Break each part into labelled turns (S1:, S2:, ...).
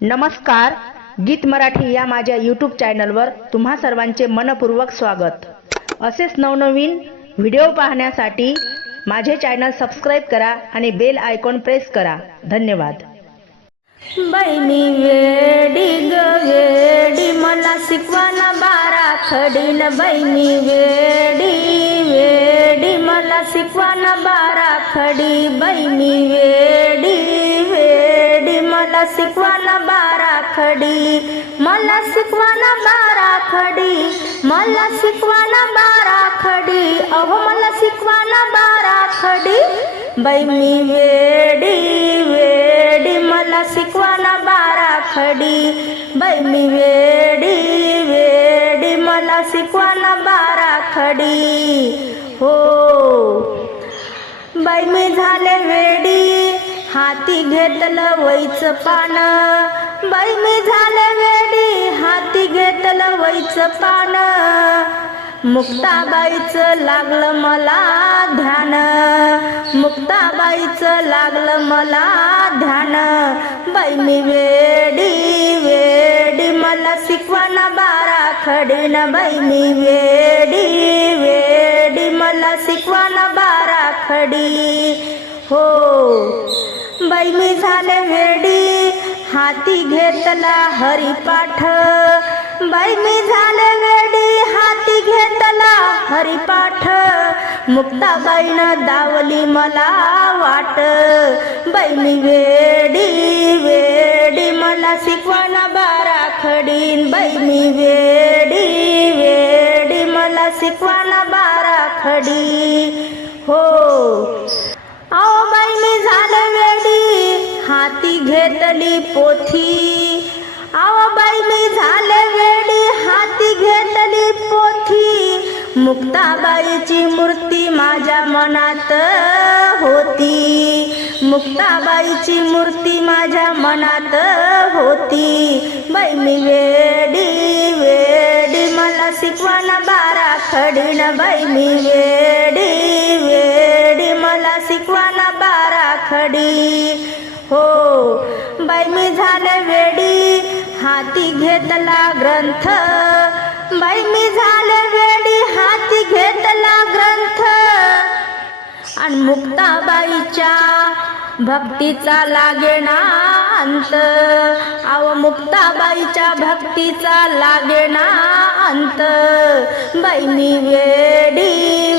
S1: नमस्कार गीत मराठी या माझ्या यूट्यूब चॅनलवर तुम्हा सर्वांचे मनपूर्वक स्वागत. असेच नवनवीन व्हिडिओ पाहण्यासाठी माझे चॅनल सबस्क्राईब करा आणि बेल आयकॉन प्रेस करा. धन्यवाद.
S2: बाई मी वेडी ग वेडी मला शिकवाना बारा खडीन. बाई मी वेडी वेडी मला शिकवाना बारा खडी. बाई मी वेडी वेडी मला शिकवाना बारा खडी. मला शिकवाना बारा खडी. मला शिकवाना बारा खडी. अहो मला शिकवाना बारा खडी. बाई मी वेडी वेडी. मला शिकवाना बारा खडी. बाई मी वेडी वेडी. मला शिकवाना बारा खडी. हो. बाई मी झाले वेडी हाती घेतलं वैच पान. बाई मी झाले वेडी. हाती घेतलं वैच पान. मुक्ताबाईचं लागलं मला ध्यान. मुक्ताबाईचं लागलं मला ध्यान. बाई मी वेडी वेडी. मला शिकवण बारा खडीन. बाई मी वेडी वेडी. मला शिकवण बारा खडी. हो. बाई मी झाले वेडी हाती घेतला हरिपाठ। बाई मी झाले वेडी हाती घेतला हरिपाठ। मुक्ताबाईनं दावली मला वाट। बाई मी वेडी वेडी मला शिकवाना बारा खडीन बाई मी वेडी वेडी मला शिकवाना बारा खडी। हो। अहो बाई मी घेतली पोथी. अहो बाई मी झाले वेडी. हाती घेतली पोथी. मुक्ताबाईची मूर्ती माझ्या मनात होती. मुक्ताबाईची मूर्ती माझ्या मनात होती. बाई मी वेडी वेडी. मला शिकवण बारा खडीन. बाई मी वेडी वेडी. मला शिकवाना बारा खडी हो. बाई मी झाले वेडी. हाती घेतला ग्रंथ. बाई मी झाले वेडी. हाती घेतला ग्रंथ. आणि मुक्ताबाईच्या भक्तीचा लागेना अंत. आव मुक्ताबाईच्या भक्तीचा लागेना अंत. बाई मी वेडी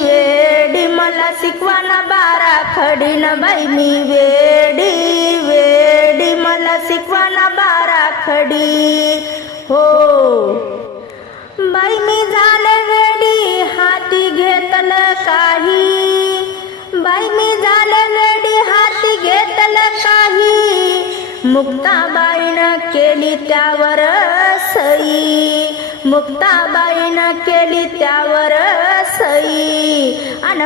S2: शिकवाना बारा खडीन बाई मी वेडी वेडी. मला शिकवाना बारा खडी. हो. बाई मी झाले वेडी हाती घेतलं काही. बाई मी झाले वेडी हाती घेतलं काही. मुक्ताबाईनं केली त्यावर सई. मुक्ताबाईनं केली त्यावर सई. अन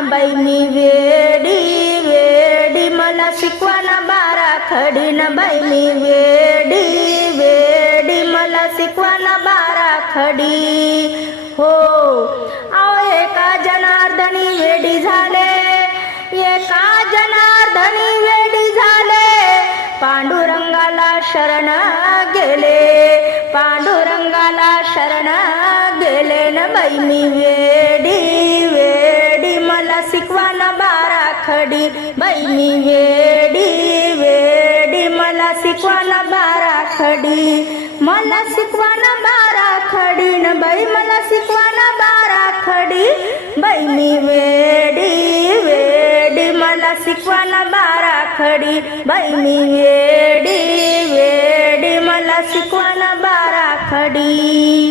S2: वेडी वेडी. मला शिकवाना बारा खडीन बाई वेडी वेडी. मला शिकवाना बारा खडी. हो. अहो एका जनार्दनी वेडी झाले. एका जनार्दनी वेडी झाले. पांडुरंगाला शरण गेले. पांडुरंगाला शरण गेले न बाई वेडी. आडी बहिणी वेडी वेडी मला शिकवाना बारा खडी. मला शिकवाना बारा खडी न बाई मला शिकवाना बारा खडी. बहिणी वेडी वेडी मला शिकवाना बारा खडी. बहिणी वेडी वेडी मला शिकवाना बारा खडी.